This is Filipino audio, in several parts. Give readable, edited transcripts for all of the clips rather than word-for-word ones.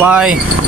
Bye-bye.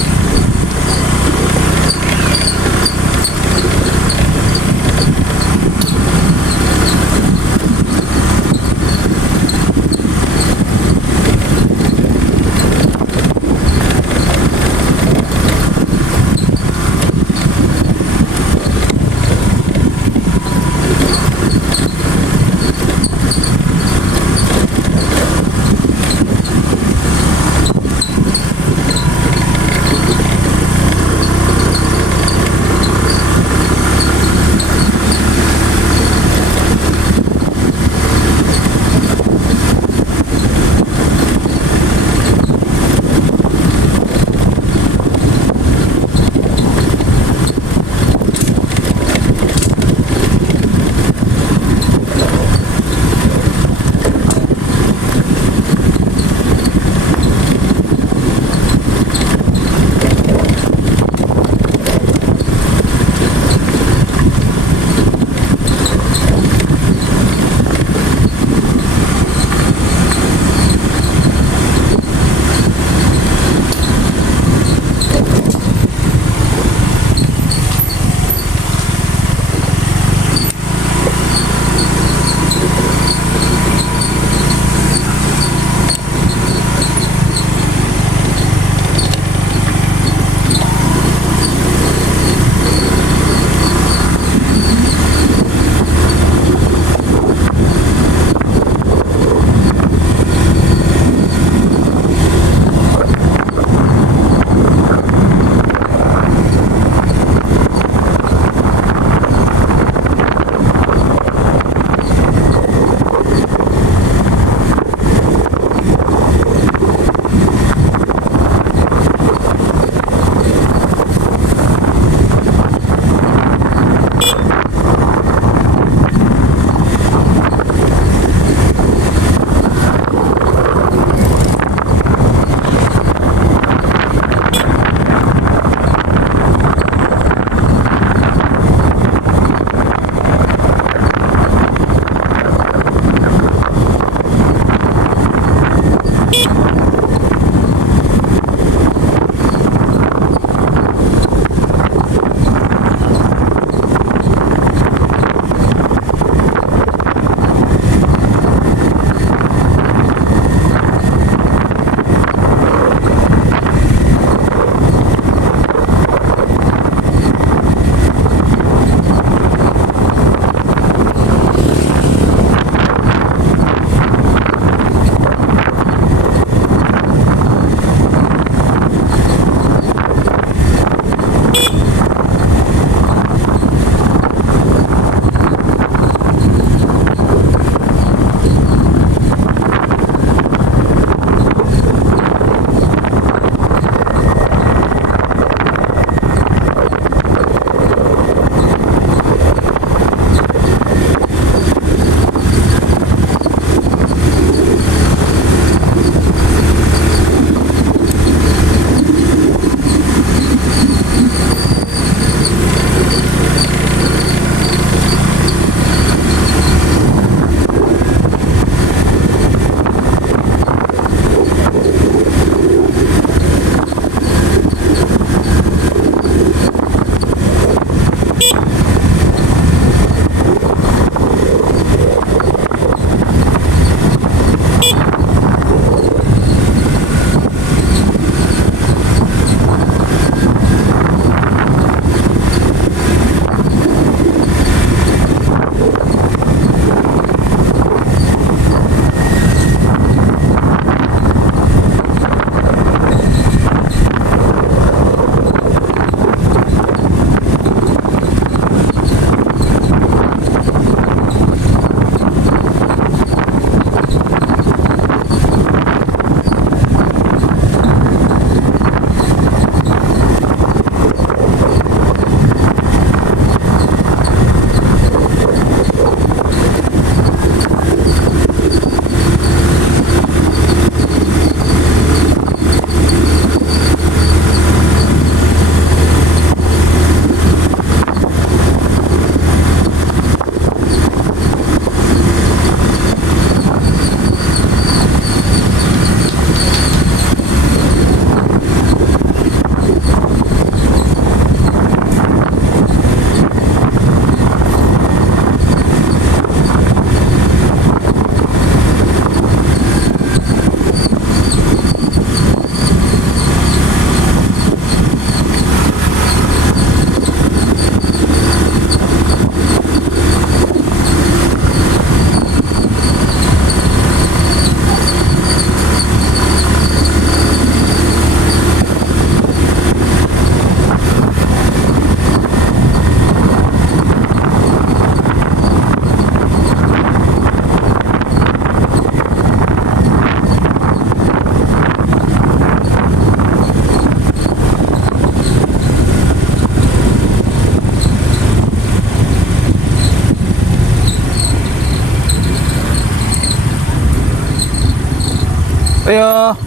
Ayo.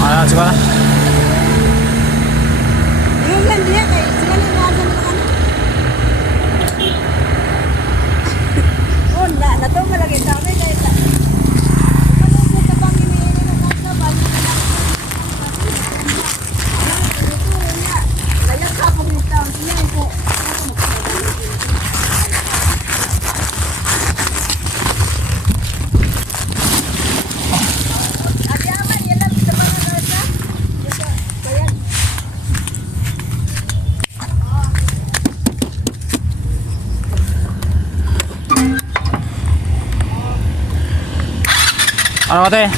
Ayan, siguro. Yung lang dia kay sila ni mga ano. Oh, na to malagi ta kay kay ta. Ano sa tabang ni na sa bali na. Layak ka po ni taon sila ko. Ano ate?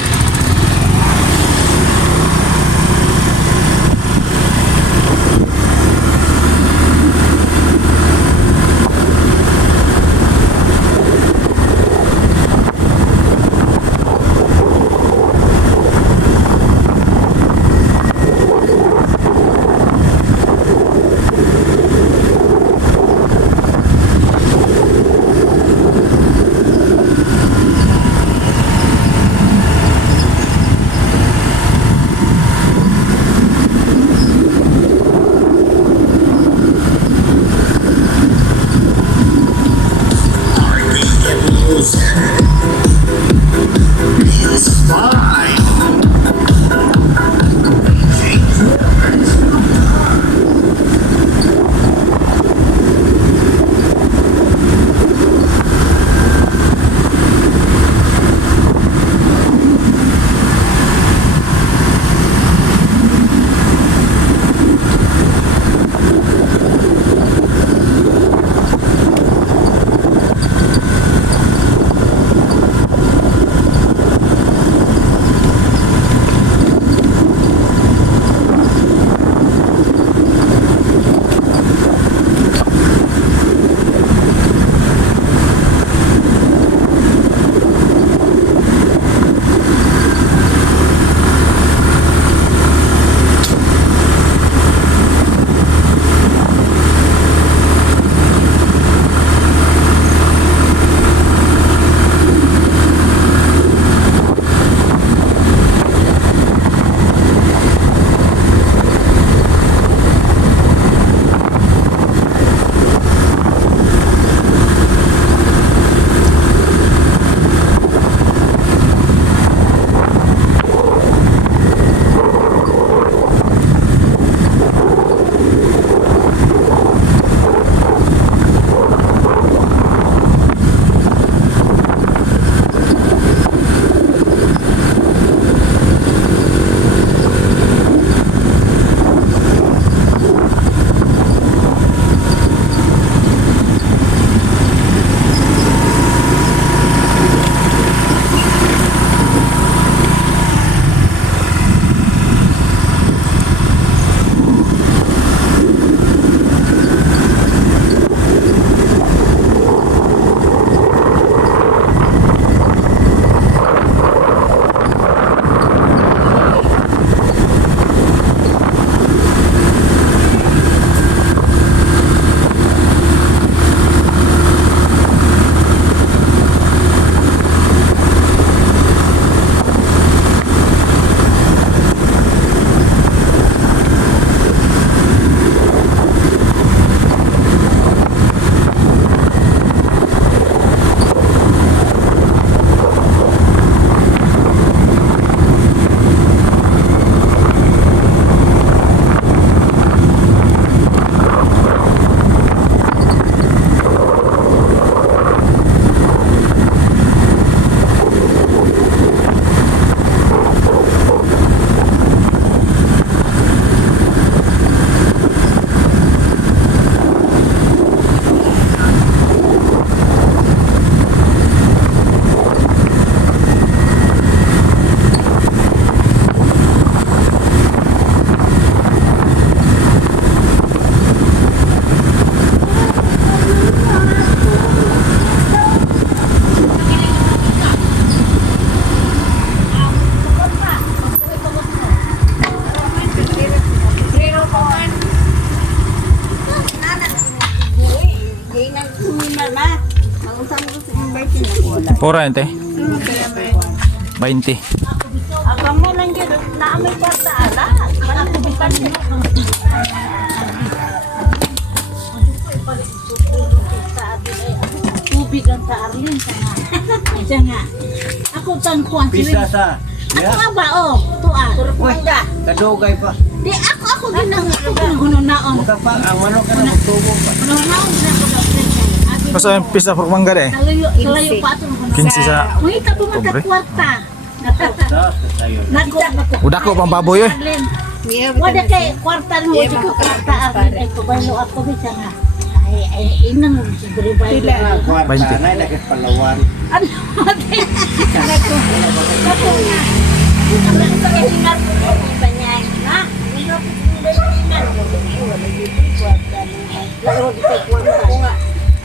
Pura yun, te. 20. Agam mo lang yun, naamay kwarta, ala. Malaki bitan yun. Tubig ang taarlin sa nga. Isa nga. Ako tangkuan. Pisa sa. Ako nga ba, oh. Tuwa. Uy, kadugay pa. Di ako ginang. Ako ginunaon. Maka pa, ang manok ka na magtubog pa. Gununaon sa ako daw. Kasi yung pista for mangga eh. Salayo pa ito. 15 sa... Uy, tapo mo Pobre. kwarta. Nako. Tayo. Nako. Udah ko pang baboy eh. Wala kay kwarta mo. Wala ko kwarta. Ay, pabalo ako bisa nga. Ay, inang siguro ba? Kwarta na, nakipalawan. Ano? Nako. Nako nga. Ang pag-iingat ko sa niya. Ha? Hindi ko pag-iingat. Wala dito kwarta. Laro dito kwarta.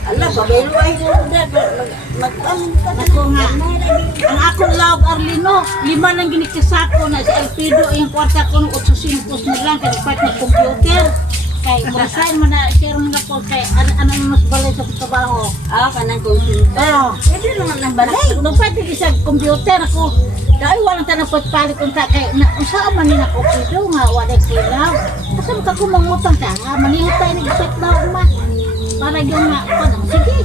Ala, pabelo ay mag-ang ako nga. Ang akong love Arlino, 5 lang ginikasako na si Alpido, yung kwarta ko ng 800 na lang, kalipat ng computer. Kay, marasahin mo na, share mo na po kay, ano mas balay sa trabaho. Kanang computer. Pwede naman ng balay. Nung pwede sa computer, ako, dahil walang tanong pagpalit kung ta, kay, saan man nila ko pido nga, walay kilaw. Kasi makakumangutang ka nga, manihot tayo nag-set daw ma. Para yung nga, sige,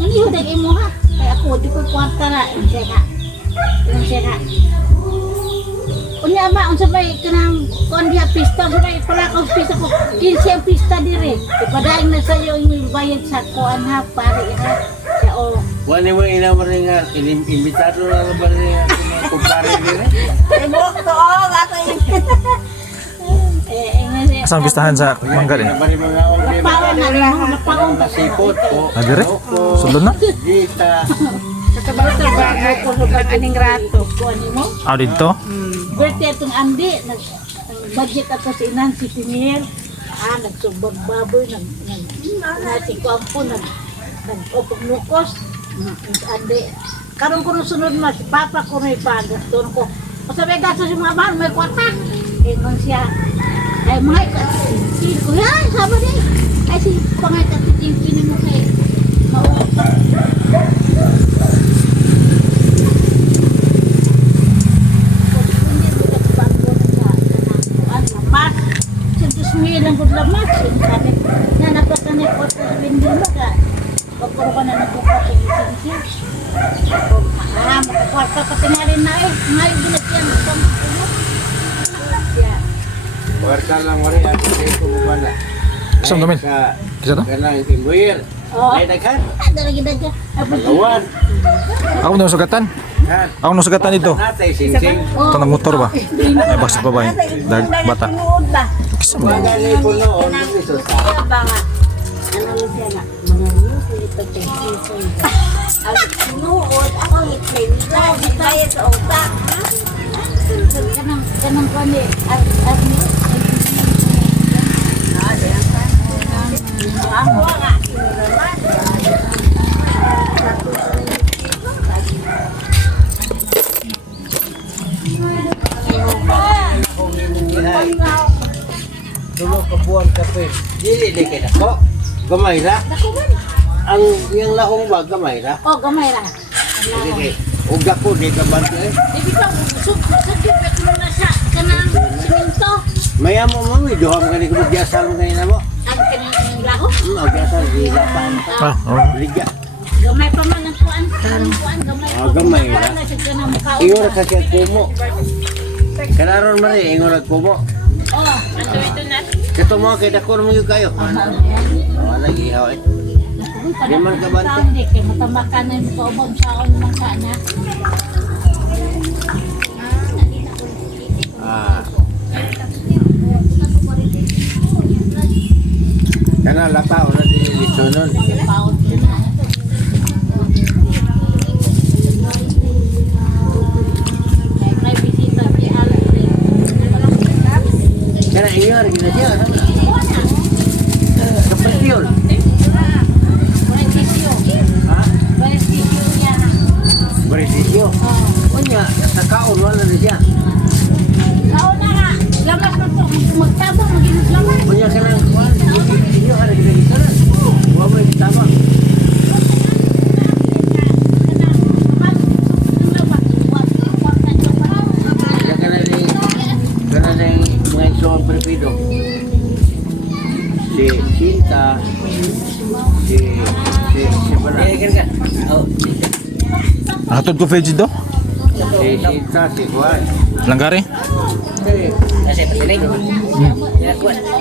manihod ang imo ha. Kaya ako, di ko kwarta na, siya nga. Unya ma, unsa bay kanang kon diha pista, unsa bay pala ko pista ko, 15 ang pista dire. Ipadaing na sa iyo yung bayad sa kuan ha, pare ha. Kaya o. Wala mo inamar nga, inimbitado na ba rin nga kumpare din eh? Ibok to, gato Asang pistahan sa mangga eh. Bari mga order Lapawan na rin, lapawan na sipot po. Ah, dire? Sulod na? Gita. Aning rato. Kuan mo? Ah, dito? Birthday itong Andi, nag-budget ako sa inan si Pinil. Nagsubag baboy, nagsikwampo, nag-opog lukos. Andi, karon ko nung sunod mas, si Papa ko may pagaston ko. Pasabi gasto si mga mahal, may kwarta. Nun siya, ay mga si Kuya, sama din. Ay si pangay katitingin mo kay mauupak. Lang gud lamat sabi na napatan ni ko sa bindi mo ka pagpuro ka na nagbuka sa lisensi makakwarta ka tingali na ngayon ginagyan sa Warta lang wari ako dito bala. Saan gamin? Kisa to? Kanang timbuyer. Ay daghan. Dala-gidagya Palawan. Ako nung sugatan. Ha. Ako nung sugatan dito. Natay sing-sing. Ito ng motor ba? Ay, bakit pa ba yun? Bata. Kisa mo. Magani po no, on dito sa. ba nga ano mo siya nga mga news ito technician ang sinuod ako i-claim na di kaya sa utak kanang kami army ako nga Dulo ka buwan kape. Dili di kay nako. Gamay ra. Ang yang lahong ba gamay ra. oh gamay ra Sige. Uga ko di ka bantu eh. di ba sugipet mo na sa kanang simento Maya mo mo duha mo kani ko biasa mo kani namo. ang kanang laho Biasa di lapan. Ah, oh. Liga. gamay pa man ang kuan gamay pa Gamay ra. na sa kanang mukha Ingon ka sa kumo. Kanaron man ingon ka kumo. oh ano ito na Kato mo kay dako mo yung kayo. Wala gihaw eh. Di man ka bante. Hindi, kaya matamakan na yung kaubang sa ako naman ka na. Kana lataw na din lisonon. Paot ko na. May bisita si Alfred. Kana ingon gina siya. Kapag yun. Beneficio. Ha? Beneficio niya. Berisisyo. Kunya, nakaon wala na siya. Kao na nga. Lamas na to. Magtabang, mag-inot lamas. Kunya ka ng kuwan. Berisisyo, ada gina lisonon. Huwag mo yung tama. si Sinta, si Bala. Hatod ko veggie do. Si Sinta, si Juan. Langgari.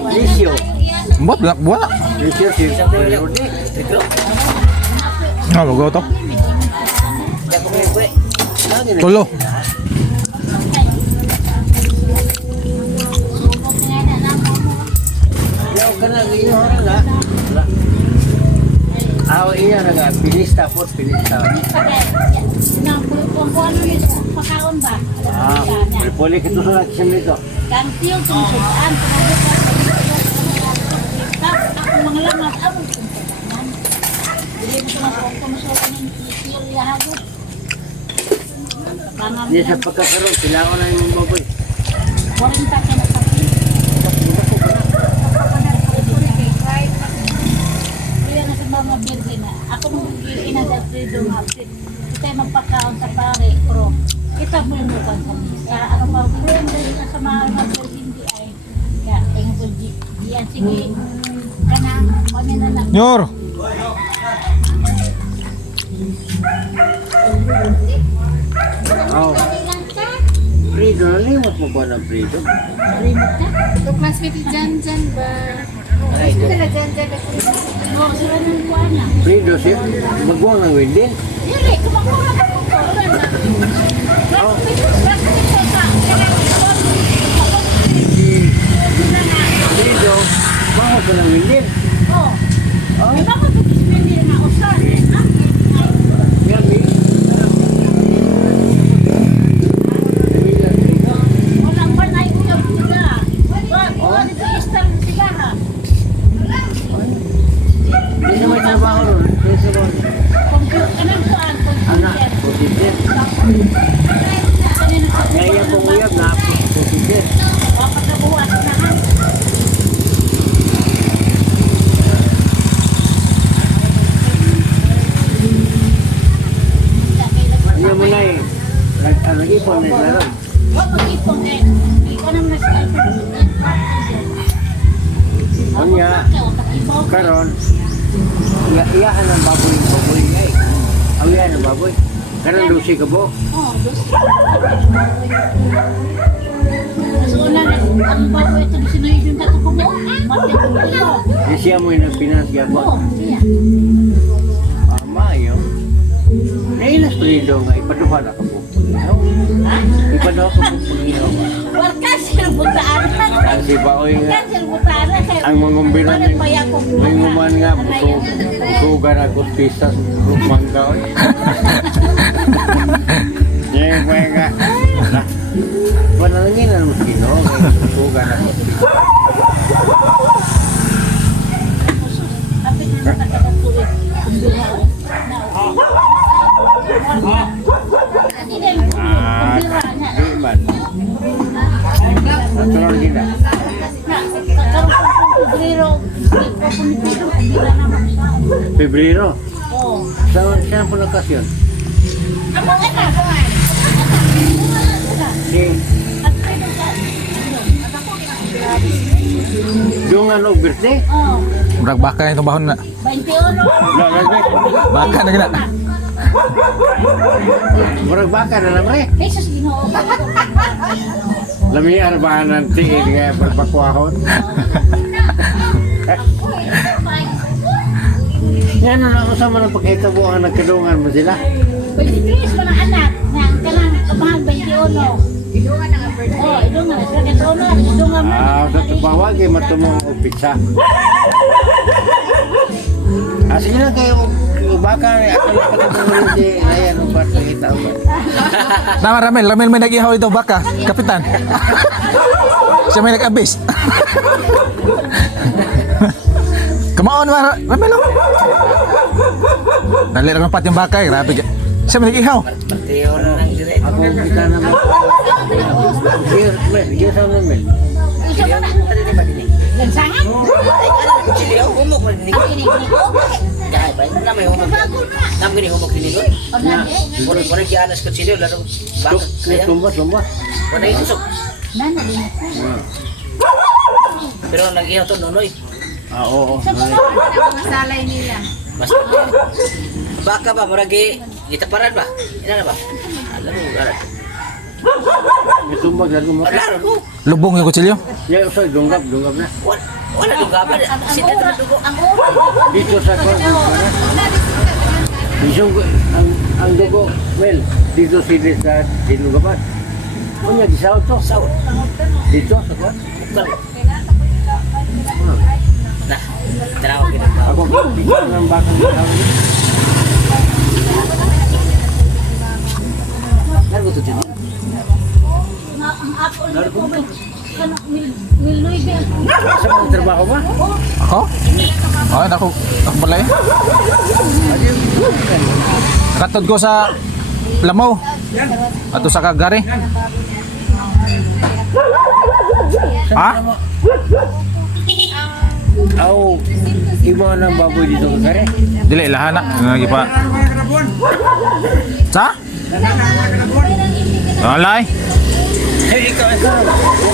Lisio. Buat. Lisio si Rudi. Ah, bago to. Tulo. Yaw ka na, iyo orang lah. Aw iya na pilista po, pilista. Pakaon ba? Ah, boleh kita surat sini tu. Ganti yung tungsudan. Ako mga lamat, ako tungsudan. Hindi mo tungsudan yung tiyol yahagot. Dia sa pagkakaroon, kailangan na yung baboy. 40 ka na sabi. Kaya na sa mga birthday na. Ako nung ina sa freedom hapsin. Kita magpakaon sa pare, pero kita mo yung mukan sa misa. Ano ba, yung dahil sa mga hindi ay kaya, tingin ko, diyan, sige, kanang, kami na lang. Nyor. Oh, Frido, nalimot mo ba ng Frido? Remote na? Classmate ni Jan ba? Sila Jan Oo, sila nang kuha na. Frido, si magbuwang ng Windin. Dili, kumakuha na po ko. Wala na. Frido, bakit ka ng Windin? Oo. Di ba ko pipili na usan? Gabi. Walang panay uyab sila. Wala dito istal sila ha. Hindi naman trabaho ron. Anong kuhaan? Anak, positif. Kaya pong uyab na positif. Pagkabuhat na ha. Ano mo na eh. Nag-ipon na laro. Huwag mag-ipon eh. Ikaw naman sa Kanya, karon, iyahan ang baboy nga eh. Awihan ang baboy. Karon lusi ka po. Oo, dos. Mas una na, ang bago ito, sinuyod yung tato ko mo. Mati ko ito. Di siya mo yung pinasya Oo, po. siya. Mayo. Nailas Frido nga, ipaduha na ka po. Ha? Ipaduha ka po pag-ihaw. Wal cancel butaan. Kasi baoy nga, Cancel butaan. ang mangumbira Parang mayakong may nguman nga, sugar ako pistas, rumangga. Yan, may nga. Panalangin mo sino, sugar ako pistas. Kapit na nakakatuloy. Kumbira. Kumbira na. Di man. Natural gina. Karoon ko Pebrero. Kumbira naman siya. Pebrero. Oo. Saan po nakasyon? Ang mga anak. Si yung ano, birthday? Oo. Murag baka na itong bahon na. 21. Lalagay. Baka na gina. Murag baka na naman eh. Jesus Ginoo. Lamiyar ba ng tiin nga pagpakwahon? Yan na ako sa mga pagkitabuhan nagkadungan mo sila. 23 pa ng anak. Nga, kanang kamahal 21. Idungan na nga birthday. Oo, idungan. Sila kadungan. Idungan mo. Sa tubawag ay matumong o pizza. Sige na kayo, baka ako na pagkatuloy si Ayan ang part ng itaw ba? Nama Ramel may nag-ihaw ito baka, kapitan. Siya may nag-abis. Kamaon ba Ramel oh. Dali lang pat yung baka eh, grabe. Siya may nag-ihaw. Ako kita naman. Sige sa namin. Isa mo na. Lansangan? O nani? Sumba. Nana din. Pero nag-ihaw to nonoy. Oo. Ang mga salay nila. Basta baka ba muragi gitaparan ba? Ina na ba? Alam mo garat. Itumbag na gumawa. Laro mo. Lubong yung kutsilyo. Ya, so dunggab na. Wala dong gaban. Sino na dugo? Dito sa kwan. Ang dugo, well, dito sila sa dinugapan. Kunya, gisaw to. Saud. Dito sa kwan. Bukan. Nah, tanaw kita. Ako, dito ng bakang gisaw. Laro to din. Ang ako ulit ko ba? Miloy ba? Sa mga trabaho ba? Ako? Ay, ako balay. Nakatod ko sa Lamaw. Ato sa Kagari. Ha? Aw, iba ng baboy dito kare. Dili lahana. Lagi pa. Sa? Alay. Hey, ikaw. Huwag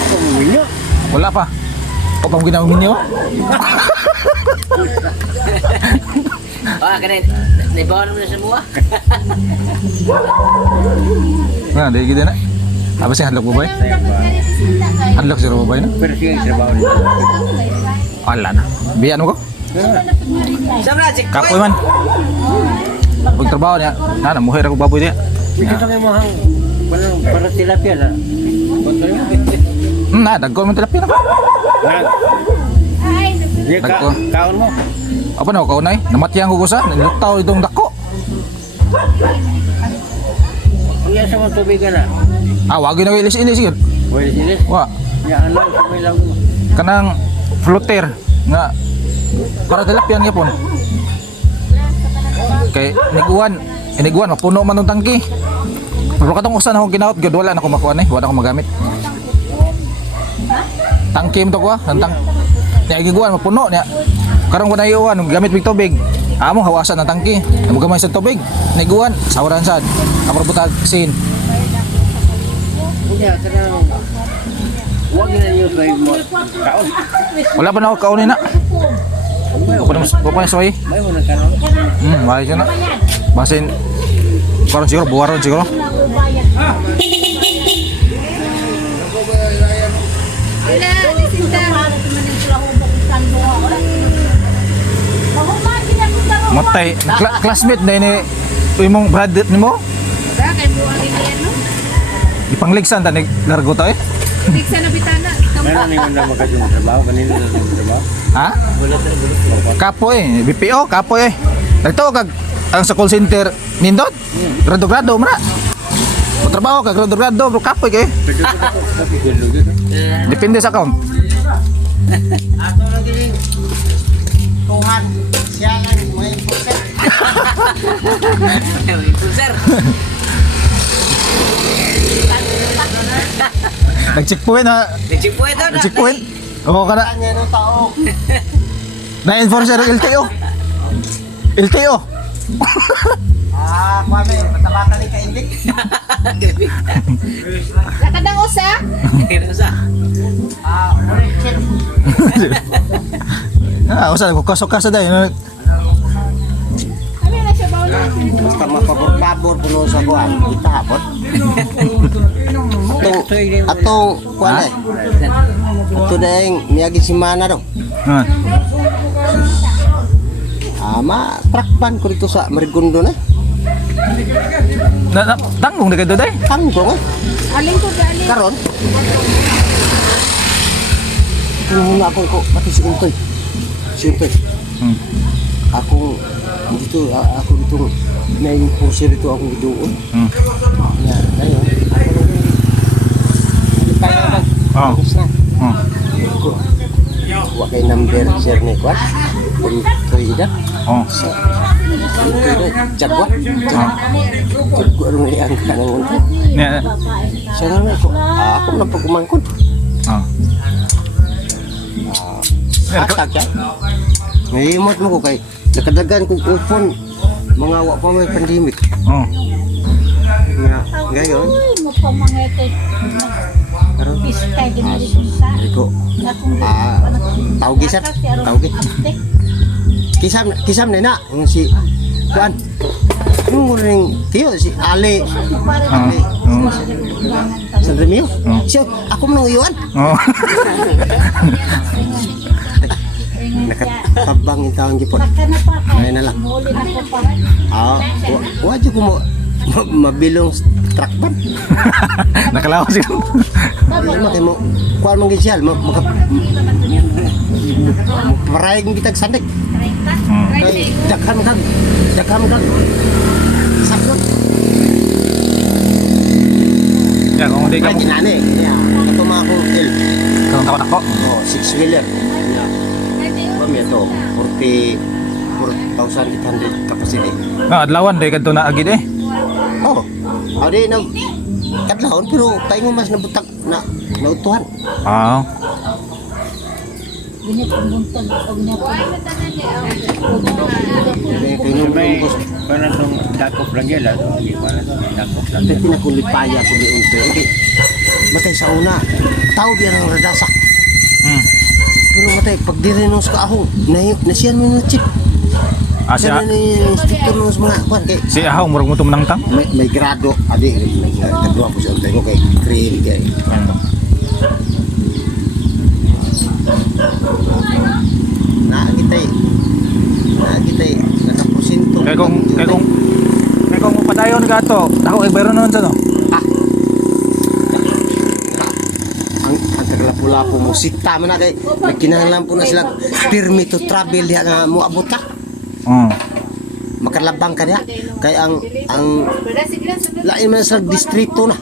ka muminyo. Wala pa. O pang ginawin ninyo? Kanin. Naibawan mo na sa mua. Nga, di gida na. Apa sih hadlok bubay? Hadlok si bubay na? Pero siya yung trabaho dito. Wala na. Biyan mo ko? Sabra cik. Kapoy man. Pag trabaho niya, na muher ako baboy niya. Ito kami mahang para tilapia na. Na, dagko man tilapia na. Niya Dagko. kaon mo. Apa na ko nay? Namatyan ko sa nilutaw itong dako. Niya sa mga tubigan na. Ah, wag na ilis-ilis yun. Pwede silis. Wa, Niya alam sa may lago. kanang floater nga para tilapia niya pon. Kay iniguan mapuno man ng tangki. Pero katong usa na akong ginaot gud wala na ko makuha wala ko magamit. Tangki mo to ko, tang. Nya giguan mapuno nya. Karong wala iuwan gamit big tubig. Amo hawasan ng tangki. Amo gamay sa tubig. Niguan sawaran sad. Ako butag sin. Niya kanang wag na niyo kay mo kaon. Wala pa na ako kaunin na. Ko pa soy. May mo na kanon. Wala siya na. Basin karon siguro buwaron siguro. Wala, disinta. Matay classmate na ini imong brad nimo. Wala, kay buwan rin yan, no? Ipangligsan ta ni largo to eh. Big sa nabitana. Meron ni na magkasyung trabaho kanina na yung trabaho. Ha? Kapoy, BPO, kapoy. Ito kag ang sa call center nindot. Grado-grado man. Trabaho ka grado-grado, bro kapoy kay. Depende sa account. Ato lang giling. Tuhan, siya lang may puset. Sir. Nag-checkpoint na. Nagsipoy daw na. Nag-checkpoint. Oo ka na. Kanya ng tao. Na-enforcer ng LTO. LTO. Kwame, matabata ni kaindik. Lakadang usa. Kaya sa. Correction. Usa ko kasok sa day. Kami na siya bawal. Basta mapabor-pabor puno sa buwan. Kita hapon. Atong kuan ay. Ato daing miyagi si Mana daw. Ama trakpan ko dito sa Marigondo na. Tanggung na kayo day. Tanggung eh. Aling ko dali. Karon. Kung ako pati si Intoy. Si Intoy. Ako dito may kursi dito ako doon. Ya, ayo. Tayo na. Oh. Tapos na. Wa kay number share ni kwat. Intoy ida. Oh. Intoy jagwa. Jagwa ron yang kanang unta. Nya. Siya na ko. Ako na pagkumangkon. Oh. Atag siya. Ngayimot mo ko kay nakadagan kong upon mga wa pa may pandemic. Oh. Nga, ngayon, Ay, mo pa mga ito. karon. Piskay ginari sa. Iko. Akong Tawgi sir. Tawgi. Kisam na yung si Juan. Yung ring tiyo si Ali. Ali. Sa Remio. Siya, ako man ang iwan. Oh. Nakatabang yung taong gipon. Kana pa ka. Ngayon na lang. Muli na ko pa. Wadyo ko mo mabilong truck ban. Nakalawas siguro. Ano kayo mo? Kuha mong gisyal. Marayag mong kitag sandik. Kay dagham kag. Sakot. Ya, kung hindi ka Ay, ginani. Ito mga kong hill. kawan ako. 6-wheeler. Kami ito. 40,800 capacity. Adlawan day kadto na agid eh. Oh. Adi na kadlawon pero paingon mas nabutag na nautuhan. Ah. Ginit ang buntag. Og niya pa. Paingon May bus. parang nung dakop lang yan, parang dakop lang Ito yan. pinakulipaya ko di unto. Okay. Matay sa una. Tao biya ng radasa. Pero matay pag diri nung sa kaahong nasiyan mo na chip. Siya Sana ni instructor nung sa mga kwan kay si Ahaw murag mo tumanang tang. may grado adi nagdua ko sa untay ko kay cream kay na kitay nakaporsyento Kay kung padayon ka to, ako ay bayron naman sa to. ang taglapula-lapo mo sita man na kay nagkinahanglan po na sila permit to travel diha nga mo abot ka makalabang ka diha kay ang lain man sa distrito na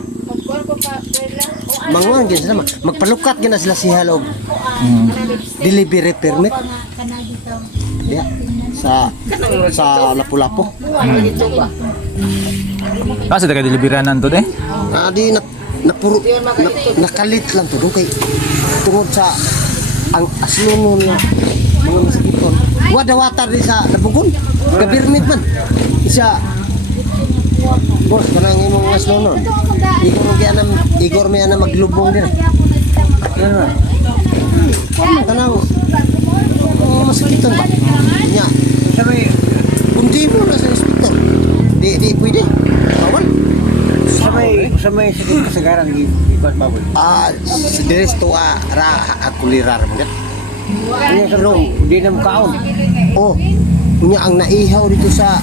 manguan gid sila magpalukat gid na sila si halog delivery permit diha sa Lapu-Lapu. Kasi taga deliberanan to de. Di nakalit lang to kay tungod sa ang aslunon nga mga mosquiton. Wada water di sa Labugon. Gabirmit man. Isa boss kanang imong aslunon. Igor may ana maglubong din. Ano? Kanang mga mosquiton ba? Nya. Sabi, Kundi mo na sa inspektor. Di pwede. Bawal. sa may sakit kasagaran, ikot baboy. Sa deres to ra akulirar mo gat. Ano sa room, hindi na makaon. Oh, unya ang naihaw dito sa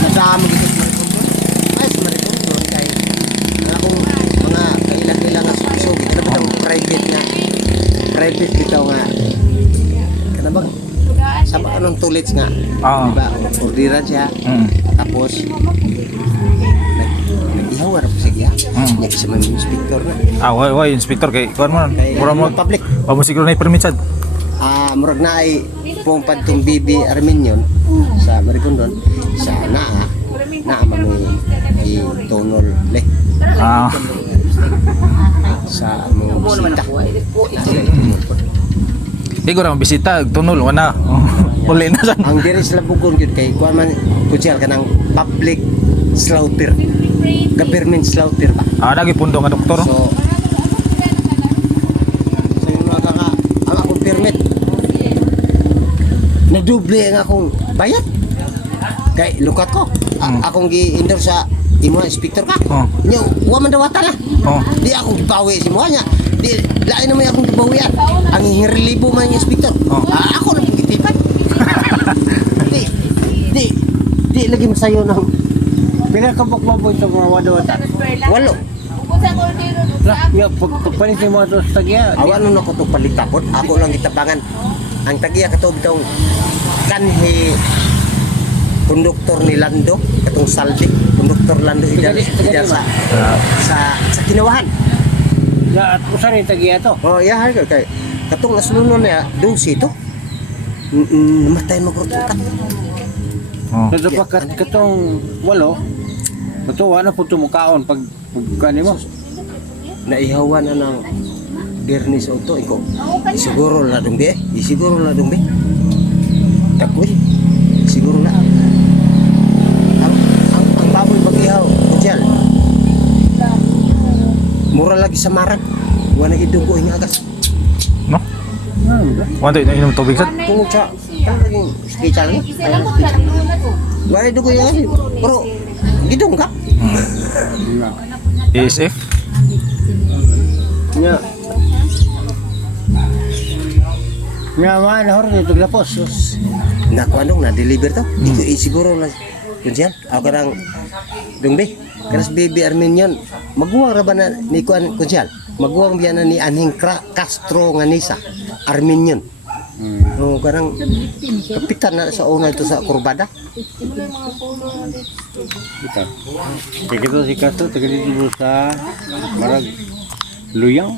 nadamo dito sa Maricon. Ay, sa Maricon kay akong mga kailang-ilang nga suso ano ba itong private bitaw nga kana ba sa anong tulits nga diba orderan siya tapos nag-ihaw ra po siya nya sa mga inspector na Way inspector kay kuan mo. kay Mura mo public pa mo siguro na permit sad. murag na ay pong padtong BB Armenian sa Maricondon sa naa man i tonol le sa mga bisita. Igo ra bisita tunol wana. Uli na sad. Ang diri sa Labugon gyud kay kuan man kutsel kanang public slaughter. Government slaughter ba. Lagi pundo nga doktor. So yung mga kaka ang akong permit naduble ang akong bayad kay lukat ko akong gi-endorse sa imo inspector ka nya wa man dawata na di ako gibawi si mo nya di lain naman akong gibawian ang hirlibo man yung inspector ako na gitipan di lagi masayo ng Pinakabok baboy sa mga wadawatan. walo Pagpanisin mo ito sa tagya. awan nun ako itong palitapot ako lang gitabangan ang tagiya katong itong kanhi konduktor ni Lando katong saldi konduktor Lando idar sa Kinawahan At usan yung tagya ito. iya kay katong aslunon niya 12 to namatay magrutukat Nadapakat katong walo, matuwa na po tumukaon pag gani mo. naihawan na ng Bernis Auto iko siguro na dumbi siguro na dumbi takoy siguro na ang baboy pag-ihaw kutsel mura lagi sa marag Wala idugo nga agas. No? Wanto na inom tubig sad. Tungod sa talagang hospital ni. Wala idugo nga agas. Pero gidong ka. ASF. Nya. Nya man hor dito lapos. Na kuanong na deliver to. Ito siguro na kunsiyan. Ako karang dungbe. Karas baby Armenian. Maguwang ra ba na ni kuan kunsiyan? Maguwang biya na ni Anhing Castro nga nisa Armenian. No karang kapitan na sa una ito sa Kurbada. Kita. Kita si Castro taga dito sa Marag Luyang.